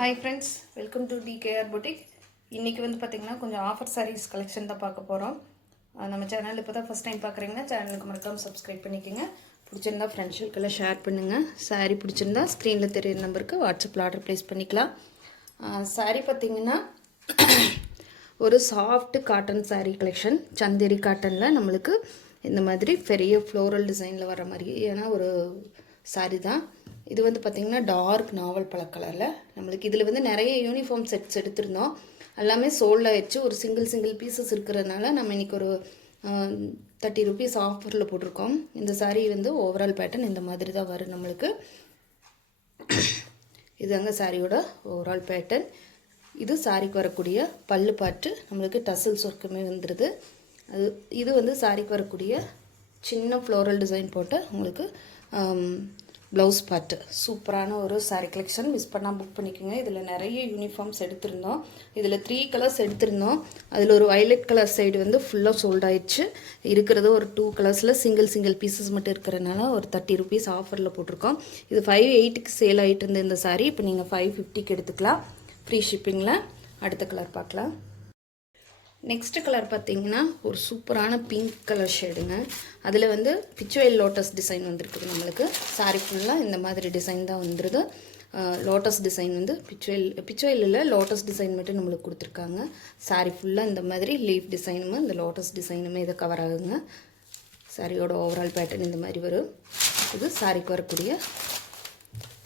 Hi friends, welcome to DKR Boutique. இன்றைக்கி வந்து பார்த்திங்கன்னா கொஞ்சம் ஆஃபர் சாரீஸ் கலெக்ஷன் தான் பார்க்க போகிறோம். நம்ம சேனல் இப்போ தான் ஃபஸ்ட் டைம் பார்க்குறீங்கன்னா சேனலுக்கு மறக்காமல் சப்ஸ்கிரைப் பண்ணிக்கோங்க. பிடிச்சிருந்தா ஃப்ரெண்ட்ஸுக்கெல்லாம் ஷேர் பண்ணுங்கள். சாரீ பிடிச்சிருந்தா ஸ்க்ரீனில் தெரியுற நம்பருக்கு வாட்ஸ்அப்பில் ஆர்டர் ப்ளேஸ் பண்ணிக்கலாம். சாரீ பார்த்திங்கன்னா ஒரு soft cotton sari collection. Chanderi காட்டனில் நம்மளுக்கு இந்த மாதிரி பெரிய ஃப்ளோரல் டிசைனில் வர மாதிரியான ஒரு சாரீ தான். இது வந்து பார்த்திங்கன்னா டார்க் நாவல் பழ கலரில் நம்மளுக்கு இதில் வந்து நிறைய யூனிஃபார்ம் செட்ஸ் எடுத்திருந்தோம். எல்லாமே சோல்ட் ஆயிடுச்சு. ஒரு சிங்கிள் பீசஸ் இருக்கிறதுனால நம்ம இன்றைக்கி ஒரு 30 rupees ஆஃபரில் போட்டிருக்கோம். இந்த சாரீ வந்து ஓவரால் பேட்டர்ன் இந்த மாதிரி தான் வரும் நம்மளுக்கு. இதுதாங்க சாரியோட ஓவரால் பேட்டர்ன். இது சாரிக்கு வரக்கூடிய பல்லு பாட்டு நம்மளுக்கு டசல்ஸ் ஒர்க்குமே வந்துடுது. இது வந்து சாரிக்கு வரக்கூடிய சின்ன ஃப்ளோரல் டிசைன் போட்டு உங்களுக்கு ப்ளவுஸ் பார்ட்டு. சூப்பரான ஒரு சாரீ கலெக்ஷன். மிஸ் பண்ணால் புக் பண்ணிக்கோங்க. இதில் நிறைய யூனிஃபார்ம்ஸ் எடுத்திருந்தோம். இதில் 3 கலர்ஸ் எடுத்திருந்தோம். அதில் ஒரு வயலட் கலர் சைடு வந்து ஃபுல்லாக சோல்ட் ஆயிடுச்சு. இருக்கிறது ஒரு 2 கலர்ஸில் சிங்கிள் பீசஸ் மட்டும் இருக்கிறதுனால ஒரு 30 rupees ஆஃபரில் போட்டிருக்கோம். இது 580க்கு சேல் ஆகிட்டு இருந்த இந்த சாரீ இப்போ நீங்கள் 550க்கு எடுத்துக்கலாம், ஃப்ரீ ஷிப்பிங்கில். அடுத்த கலர் பார்க்கலாம். நெக்ஸ்ட் கலர் பார்த்தீங்கன்னா ஒரு சூப்பரான பிங்க் கலர் ஷேடுங்க. அதில் வந்து பிச்சுவெயில் லோட்டஸ் டிசைன் வந்துருக்குது நம்மளுக்கு. சாரீ ஃபுல்லாக இந்த மாதிரி டிசைன் தான் வந்துடுது. லோட்டஸ் டிசைன் வந்து பிச்சுவெயில் இல்லை, லோட்டஸ் டிசைன் மட்டும் நம்மளுக்கு கொடுத்துருக்காங்க. சாரீ ஃபுல்லாக இந்த மாதிரி லீஃப் டிசைனுமே இந்த லோட்டஸ் டிசைனுமே இதை கவர் ஆகுங்க. சாரியோட ஓவரால் பேட்டர்ன் இந்த மாதிரி வரும். இது சாரிக்கு வரக்கூடிய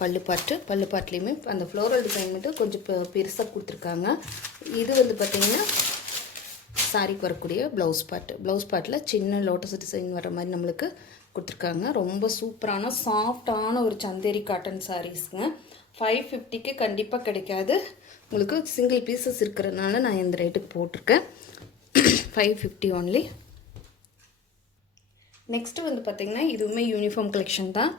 பல்லு பாட்டுலேயுமே அந்த ஃப்ளோரல் டிசைன் மட்டும் கொஞ்சம் பெருசாக கொடுத்துருக்காங்க. இது வந்து பார்த்திங்கன்னா சாரிக்கு வரக்கூடிய ப்ளவுஸ் பார்ட்டில் சின்ன லோட்டஸ் டிசைன் வர மாதிரி நம்மளுக்கு கொடுத்துருக்காங்க. ரொம்ப சூப்பரான சாஃப்டான ஒரு சந்தேரி காட்டன் சாரீஸுங்க. 550க்கு கண்டிப்பாக கிடைக்காது. உங்களுக்கு சிங்கிள் பீசஸ் இருக்கிறதுனால நான் இந்த ரேட்டுக்கு போட்டிருக்கேன். 550 ஒன்லி. நெக்ஸ்ட்டு வந்து பார்த்திங்கன்னா இதுவுமே யூனிஃபார்ம் கலெக்ஷன் தான்.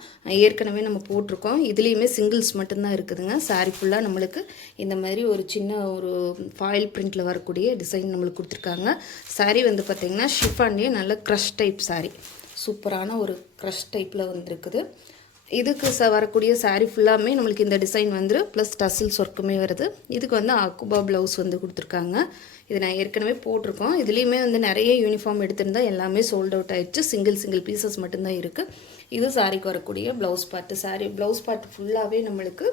ஏற்கனவே நம்ம போட்டிருக்கோம். இதுலேயுமே சிங்கிள்ஸ் மட்டும்தான் இருக்குதுங்க. சாரீ ஃபுல்லாக நம்மளுக்கு இந்த மாதிரி ஒரு சின்ன ஒரு ஃபாயில் பிரிண்டில் வரக்கூடிய டிசைன் நம்மளுக்கு கொடுத்துருக்காங்க. சாரீ வந்து பார்த்திங்கன்னா ஷிஃபான்லேயே நல்ல க்ரஷ் டைப் சாரீ. சூப்பரான ஒரு க்ரஷ் டைப்பில் வந்துருக்குது. இதுக்கு வரக்கூடிய சாரீ ஃபுல்லாமே நம்மளுக்கு இந்த டிசைன் வந்து ப்ளஸ் டசில்ஸ் ஒர்க்குமே வருது. இதுக்கு வந்து அக்குபா ப்ளவுஸ் வந்து கொடுத்துருக்காங்க. இது நான் ஏற்கனவே போட்டிருக்கோம். இதுலேயுமே வந்து நிறைய யூனிஃபார்ம் எடுத்திருந்தால் எல்லாமே சோல்ட் அவுட் ஆகிடுச்சு. சிங்கிள் பீசஸ் மட்டும்தான் இருக்குது. இது சாரிக்கு வரக்கூடிய blouse part. Sari blouse part ஃபுல்லாகவே நம்மளுக்கு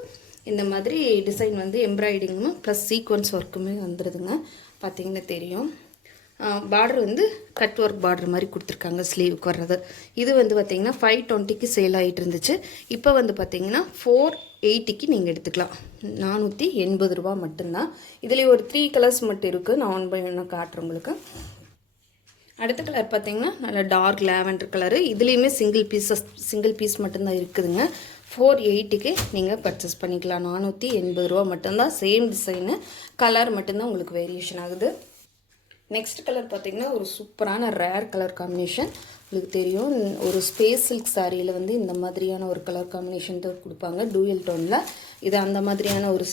இந்த மாதிரி டிசைன் வந்து எம்ப்ராய்டிங்கும் ப்ளஸ் சீக்வன்ஸ் ஒர்க்குமே வந்துடுதுங்க. பார்த்திங்கன்னா தெரியும். பார்டர் வந்து கட் ஒர்க் பார்டர் மாதிரி கொடுத்துருக்காங்க ஸ்லீவுக்கு வர்றது. இது வந்து பார்த்திங்கன்னா 520க்கு சேல் ஆகிட்டு இருந்துச்சு. இப்போ வந்து பார்த்திங்கன்னா 480க்கு நீங்கள் எடுத்துக்கலாம். 480 ரூபா மட்டும்தான். இதில் ஒரு 3 கலர்ஸ் மட்டும் இருக்குது. நான் 1 by 1 காட்டுறேன் உங்களுக்கு. அடுத்த கலர் பார்த்திங்கன்னா நல்ல டார்க் லேவெண்டர் கலரு. இதுலேயுமே சிங்கிள் பீஸ் மட்டும்தான் இருக்குதுங்க. 480க்கு நீங்கள் பர்ச்சேஸ் பண்ணிக்கலாம். 480 ரூபா மட்டும்தான். சேம் டிசைனு, கலர் மட்டும்தான் உங்களுக்கு வேரியேஷன் ஆகுது. நெக்ஸ்ட் கலர் பார்த்திங்கன்னா ஒரு சூப்பரான ரேர் கலர் காம்பினேஷன். உங்களுக்கு தெரியும், ஒரு ஸ்பேஸ் சில்க் சாரியில் வந்து இந்த மாதிரியான ஒரு கலர் காம்பினேஷன் தான் கொடுப்பாங்க டூயல் டோனில். இது அந்த மாதிரியான ஒரு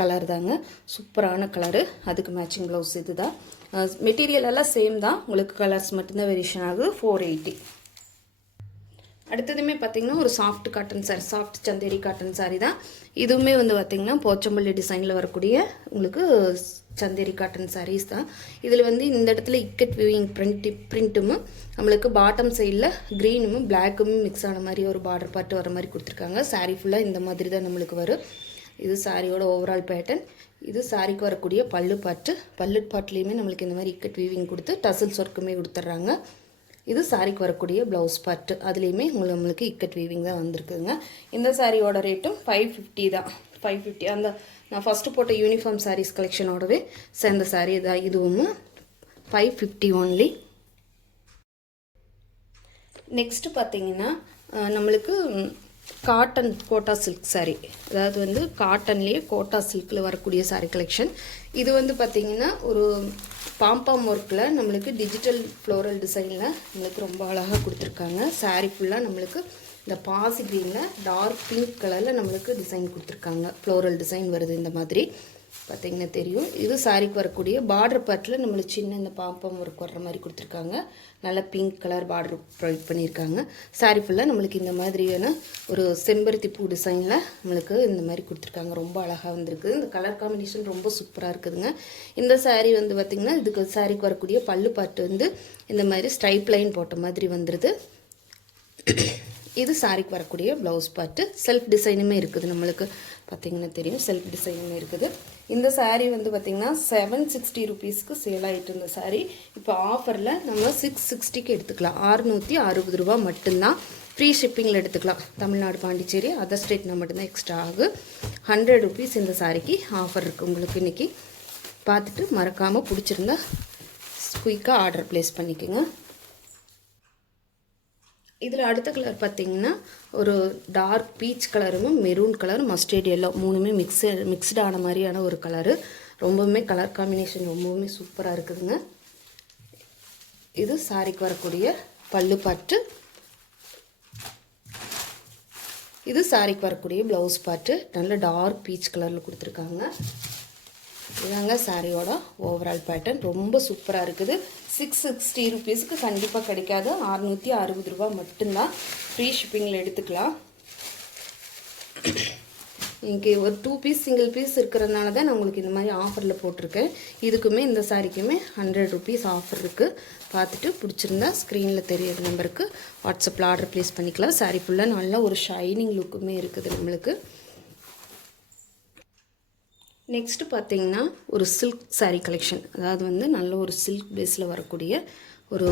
கலர் தாங்க. சூப்பரான கலரு. அதுக்கு மேட்சிங் ப்ளவுஸ் இது தான். மெட்டீரியல் எல்லாம் சேம் தான். உங்களுக்கு கலர்ஸ் மட்டும்தான் வேரியேஷன் ஆகுது. 480. அடுத்ததுமே பார்த்திங்கன்னா ஒரு soft cotton sorry, soft Chanderi cotton sorry தான். இதுவுமே வந்து பார்த்திங்கன்னா போச்சம்பள்ளி டிசைனில் வரக்கூடிய உங்களுக்கு சந்தேரி காட்டன் சாரீஸ் தான். இதில் வந்து இந்த இடத்துல இக்கட் வியூவிங் பிரிண்ட்டும் நம்மளுக்கு பாட்டம் சைடில் க்ரீனும் பிளாக்கும் மிக்ஸ் ஆன மாதிரி ஒரு பார்டர் பார்ட்டு வர மாதிரி கொடுத்துருக்காங்க. சாரீ ஃபுல்லாக இந்த மாதிரி தான் நம்மளுக்கு வரும். இது சாரியோட ஓவரால் பேட்டர்ன். இது சாரிக்கு வரக்கூடிய பல்லு பாட்டுலேயுமே நம்மளுக்கு இந்த மாதிரி இக்கட் வீவிங் கொடுத்து டசல்ஸ் ஒர்க்குமே கொடுத்துட்றாங்க. இது சாரிக்கு வரக்கூடிய ப்ளவுஸ் பார்ட்டு. அதுலேயுமே நம்மளுக்கு இக்கட் வீவிங் தான் வந்திருக்குதுங்க. இந்த சாரியோட ரேட்டும் 550 தான். 550. அந்த நான் ஃபஸ்ட்டு போட்ட யூனிஃபார்ம் சாரீஸ் கலெக்ஷனோடவே சேர்ந்த சாரீ தான். இதுவும் 550 ஒன்லி. நெக்ஸ்ட்டு பார்த்திங்கன்னா நம்மளுக்கு காட்டன் கோட்டா சில்க் சாரீ. அதாவது வந்து காட்டன்லேயே கோட்டா சில்கில் வரக்கூடிய சாரீ கலெக்ஷன். இது வந்து பார்த்திங்கன்னா ஒரு பாம்பாம் ஒர்க்கில் நம்மளுக்கு டிஜிட்டல் ஃப்ளோரல் டிசைனில் நம்மளுக்கு ரொம்ப அழகாக கொடுத்துருக்காங்க. சாரீ ஃபுல்லாக நம்மளுக்கு இந்த பாசி க்ரீனில் டார்க் பிங்க் கலரில் நம்மளுக்கு டிசைன் கொடுத்துருக்காங்க. ஃப்ளோரல் டிசைன் வருது இந்த மாதிரி. பார்த்தீங்கன்னா தெரியும். இது சாரிக்கு வரக்கூடிய பார்டர் பார்ட்டில் நம்மளுக்கு சின்ன இந்த பாம்பம் ஒர்க் வர்ற மாதிரி கொடுத்துருக்காங்க. நல்லா பிங்க் கலர் பார்டர் ப்ரொவைட் பண்ணியிருக்காங்க. சாரி ஃபுல்லாக நம்மளுக்கு இந்த மாதிரியான ஒரு செம்பருத்தி பூ டிசைனில் நம்மளுக்கு இந்த மாதிரி கொடுத்துருக்காங்க. ரொம்ப அழகாக வந்திருக்கு. இந்த கலர் காம்பினேஷன் ரொம்ப சூப்பராக இருக்குதுங்க. இந்த சாரீ வந்து பார்த்திங்கன்னா இதுக்கு சாரிக்கு வரக்கூடிய பல்லு பாட்டு வந்து இந்த மாதிரி ஸ்ட்ரைப் லைன் போட்ட மாதிரி வந்துடுது. இது சாரிக்கு வரக்கூடிய ப்ளவுஸ் பார்ட்டு. செல்ஃப் டிசைனுமே இருக்குது. நம்மளுக்கு பார்த்திங்கன்னா தெரியும், செல்ஃப் டிசைனுமே இருக்குது. இந்த சாரீ வந்து பார்த்திங்கன்னா 760 ருபீஸ்க்கு சேல் ஆகிட்டு இருந்த சாரீ இப்போ ஆஃபரில் நம்ம 660க்கு எடுத்துக்கலாம். 660 ரூபா மட்டும்தான். ஃப்ரீ ஷிப்பிங்கில் எடுத்துக்கலாம். தமிழ்நாடு, பாண்டிச்சேரி, அதர் ஸ்டேட்னா மட்டும்தான் எக்ஸ்ட்ரா ஆகும். 100 ருபீஸ் இந்த சாரிக்கு ஆஃபர் இருக்குது உங்களுக்கு. இன்றைக்கி பார்த்துட்டு மறக்காமல் பிடிச்சிருந்தா குயிக்காக ஆர்டர் ப்ளேஸ் பண்ணிக்கோங்க. இதில் அடுத்த கலர் பார்த்திங்கன்னா ஒரு டார்க் பீச் கலரும் மெரூன் கலர் மஸ்டர்ட் எல்லோ மூணுமே மிக்ஸ்டு ஆன மாதிரியான ஒரு கலரு. ரொம்பவுமே கலர் காம்பினேஷன் ரொம்பவுமே சூப்பராக இருக்குதுங்க. இது சாரிக்கு வரக்கூடிய பல்லு பாட்டு. இது சாரிக்கு வரக்கூடிய ப்ளவுஸ் பாட்டு. நல்ல டார்க் பீச் கலரில் கொடுத்துருக்காங்க. இதாங்க சாரியோட ஓவரால் பேட்டர்ன். ரொம்ப சூப்பராக இருக்குது. 660 ருபீஸுக்கு கண்டிப்பாக கிடைக்காது. 660 ரூபா மட்டும்தான். ஃப்ரீ ஷிப்பிங்கில் எடுத்துக்கலாம். இங்கே ஒரு 2 பீஸ் சிங்கிள் பீஸ் இருக்கிறதுனால தான் நான் உங்களுக்கு இந்த மாதிரி ஆஃபரில் போட்டிருக்கேன். இதுக்குமே இந்த சாரிக்குமே 100 ருபீஸ் ஆஃபர் இருக்குது. பார்த்துட்டு பிடிச்சிருந்தா ஸ்க்ரீனில் தெரியிற நம்பருக்கு வாட்ஸ்அப்பில் ஆர்டர் ப்ளேஸ் பண்ணிக்கலாம். சாரி ஃபுல்லாக நல்ல ஒரு ஷைனிங் லுக்குமே இருக்குது நம்மளுக்கு. நெக்ஸ்ட்டு பார்த்திங்கன்னா ஒரு சில்க் சாரீ கலெக்ஷன். அதாவது வந்து நல்ல ஒரு சில்க் பேஸில் வரக்கூடிய ஒரு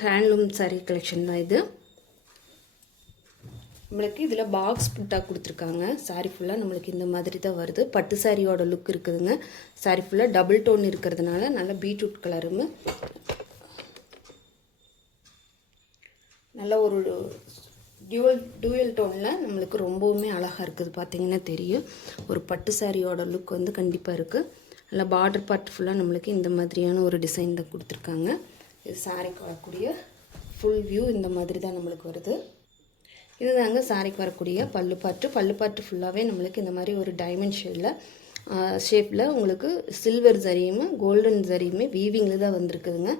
ஹேண்ட்லூம் சாரீ கலெக்ஷன் தான் இது. நம்மளுக்கு இதில் பாக்ஸ் புட்டா கொடுத்துருக்காங்க. சாரீ ஃபுல்லாக நம்மளுக்கு இந்த மாதிரி தான் வருது. பட்டு சாரியோட லுக் இருக்குதுங்க. சாரீ ஃபுல்லாக டபுள் டோன் இருக்கிறதுனால நல்ல பீட்ரூட் கலருமே நல்ல ஒரு டியூவல் டோனில் நம்மளுக்கு ரொம்பவுமே அழகாக இருக்குது. பார்த்திங்கன்னா தெரியும். ஒரு பட்டு சாரியோட லுக் வந்து கண்டிப்பாக இருக்குது. நல்லா பார்டர் பார்ட் ஃபுல்லாக நம்மளுக்கு இந்த மாதிரியான ஒரு டிசைன் தான் கொடுத்துருக்காங்க. இது சாரிக்கு வரக்கூடிய ஃபுல் வியூ இந்த மாதிரி தான் நம்மளுக்கு வருது. இதுதாங்க சாரிக்கு வரக்கூடிய பல்லு பாட்டு ஃபுல்லாகவே நம்மளுக்கு இந்த மாதிரி ஒரு டைமண்ட் ஷேப்பில் உங்களுக்கு சில்வர் ஜரியுமே கோல்டன் ஜரியுமே வீவிங்கில் தான் வந்திருக்குதுங்க.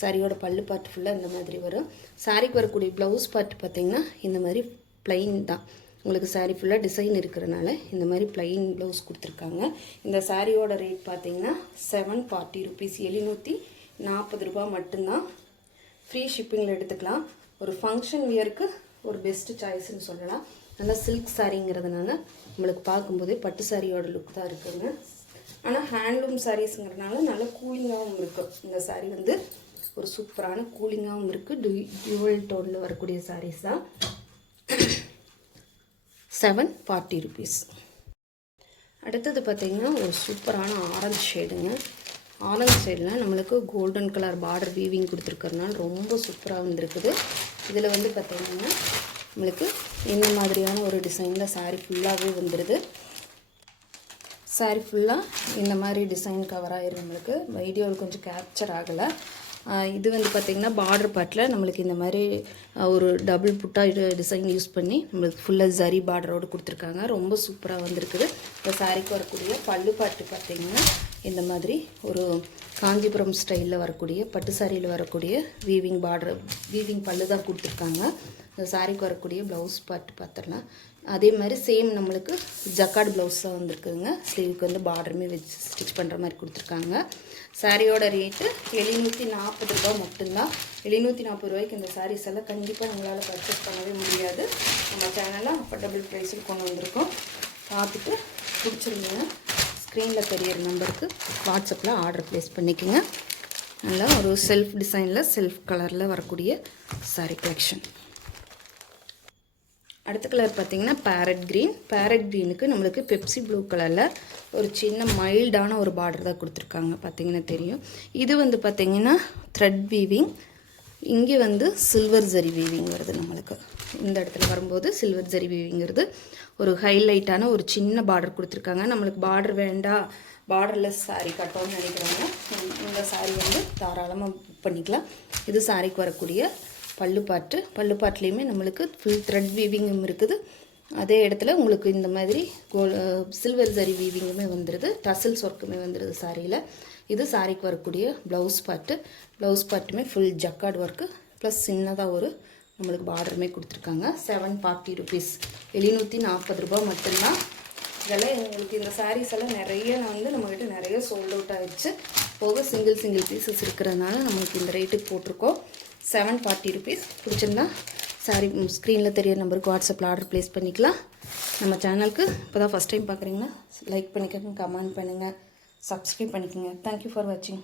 சாரியோட பல்லு பாட்டு ஃபுல்லாக இந்த மாதிரி வரும். சாரிக்கு வரக்கூடிய ப்ளவுஸ் பார்ட் பார்த்திங்கன்னா இந்த மாதிரி ப்ளைன் தான். உங்களுக்கு சாரீ ஃபுல்லாக டிசைன் இருக்கிறனால இந்த மாதிரி ப்ளைன் ப்ளவுஸ் கொடுத்துருக்காங்க. இந்த சாரியோட ரேட் பார்த்திங்கன்னா 740 ருபீஸ். 740 ரூபா மட்டும்தான். ஃப்ரீ ஷிப்பிங்கில் எடுத்துக்கலாம். ஒரு ஃபங்க்ஷன் வியருக்கு ஒரு பெஸ்ட்டு சாய்ஸ்ன்னு சொல்லலாம். நல்லா சில்க் சாரிங்கிறதுனால நம்மளுக்கு பார்க்கும்போதே பட்டு சாரியோட லுக் தான் இருக்குங்க. ஆனால் ஹேண்ட்லூம் சாரீஸுங்கிறதுனால நல்லா கூலிங்காகவும் இருக்கும். இந்த சாரீ வந்து ஒரு சூப்பரான கூலிங்காகவும் இருக்குது. டியூவல் டோனில் வரக்கூடிய சாரீஸ் தான். 740 ருபீஸ். அடுத்தது பார்த்திங்கன்னா ஒரு சூப்பரான ஆரஞ்சு ஷேடுங்க. ஆரஞ்சு ஷேடில் நம்மளுக்கு கோல்டன் கலர் பார்டர் வீவிங் கொடுத்துருக்கறனால ரொம்ப சூப்பராக வந்துருக்குது. இதில் வந்து பார்த்திங்கன்னா நம்மளுக்கு இந்த மாதிரியான ஒரு டிசைனில் சாரீ ஃபுல்லாகவே வந்துடுது. சாரீ ஃபுல்லாக இந்த மாதிரி டிசைன் கவர் ஆகிடும். நம்மளுக்கு வீடியோவில் கொஞ்சம் கேப்சர் ஆகலை. இது வந்து பார்த்திங்கன்னா பார்டர் பார்ட்டில் நம்மளுக்கு இந்த மாதிரி ஒரு டபுள் புட்டா டிசைன் யூஸ் பண்ணி நம்மளுக்கு ஃபுல்லாக ஜரி பார்டரோடு கொடுத்துருக்காங்க. ரொம்ப சூப்பராக வந்திருக்குது. இந்த சாரீக்கு வரக்கூடிய பல்லு பாட்டு பார்த்திங்கன்னா இந்த மாதிரி ஒரு காஞ்சிபுரம் ஸ்டைலில் வரக்கூடிய பட்டு சாரியில் வரக்கூடிய வீவிங் பல்லு தான் கொடுத்துருக்காங்க. இந்த சாரீக்கு வரக்கூடிய ப்ளவுஸ் பார்ட் பார்த்துடலாம். அதே மாதிரி சேம் நம்மளுக்கு ஜக்கார்டு ப்ளவுஸ் தான் வந்துருக்குதுங்க. ஸ்லீவுக்கு வந்து பார்டருமே வச்சு ஸ்டிச் பண்ணுற மாதிரி கொடுத்துருக்காங்க. சாரியோட ரேட்டு 740 ரூபா மட்டும்தான். 740 ரூபாய்க்கு இந்த சாரீஸ் எல்லாம் கண்டிப்பாக நம்மளால் பர்ச்சேஸ் பண்ணவே முடியாது. நம்ம சேனலில் அஃபோர்டபுள் ப்ரைஸில் கொண்டு வந்திருக்கோம். பார்த்துட்டு பிடிச்சிருந்தீங்கன்னா ஸ்க்ரீனில் தெரியிற நம்பருக்கு வாட்ஸ்அப்பில் ஆர்டர் ப்ளேஸ் பண்ணிக்கோங்க. நல்லா ஒரு செல்ஃப் டிசைனில் செல்ஃப் கலரில் வரக்கூடிய சாரீ கலெக்ஷன். அடுத்த கலர் பார்த்திங்கன்னா பேரட் க்ரீனுக்கு நம்மளுக்கு பெப்சி ப்ளூ கலரில் ஒரு சின்ன மைல்டான ஒரு பார்டர் தான் கொடுத்துருக்காங்க. பார்த்திங்கன்னா தெரியும். இது வந்து பார்த்திங்கன்னா த்ரெட் வீவிங். இங்கே வந்து சில்வர் ஜரி வீவிங் வருது. நம்மளுக்கு இந்த இடத்துல வரும்போது சில்வர் ஜரி வீவிங்கிறது ஒரு ஹைலைட்டான ஒரு சின்ன பார்டர் கொடுத்துருக்காங்க. நம்மளுக்கு பார்டர் வேண்டாம், பார்டர்லெஸ் சாரீ கட்டோன்னு நினைக்கிறவங்க இந்த சாரீ வந்து தாராளமாக புக் பண்ணிக்கலாம். இது சாரீக்கு வரக்கூடிய பல்லு பாட்டுலேயுமே நம்மளுக்கு ஃபுல் த்ரெட் வீவிங்கும் இருக்குது. அதே இடத்துல உங்களுக்கு இந்த மாதிரி சில்வர் ஜரி வீவிங்குமே வந்துடுது, டசல்ஸ் ஒர்க்குமே வந்துடுது சாரியில். இது சாரிக்கு வரக்கூடிய ப்ளவுஸ் பார்ட்டுமே ஃபுல் ஜக்கார்டு ஒர்க்கு ப்ளஸ் சின்னதாக ஒரு நம்மளுக்கு பார்டருமே கொடுத்துருக்காங்க. 740 ருபீஸ், 740 ரூபா மட்டும்தான். இதெல்லாம் உங்களுக்கு இந்த சாரீஸ் எல்லாம் நிறைய நம்மக்கிட்ட நிறைய சோல்ட் அவுட் ஆகிடுச்சு. போக சிங்கிள் பீசஸ் இருக்கிறதுனால நம்மளுக்கு இந்த ரேட்டுக்கு போட்டிருக்கோம். 740 ருபீஸ். பிடிச்சிருந்தா சாரி ஸ்க்ரீனில் தெரிய நம்பருக்கு வாட்ஸ்அப்பில் ஆர்டர் ப்ளேஸ் பண்ணிக்கலாம். நம்ம சேனலுக்கு இப்போ தான் ஃபஸ்ட் டைம் பார்க்குறீங்கன்னா லைக் பண்ணிக்கோங்க, கமெண்ட் பண்ணுங்கள், சப்ஸ்கிரைப் பண்ணிக்கோங்க. தேங்க்யூ ஃபார் வாட்சிங்.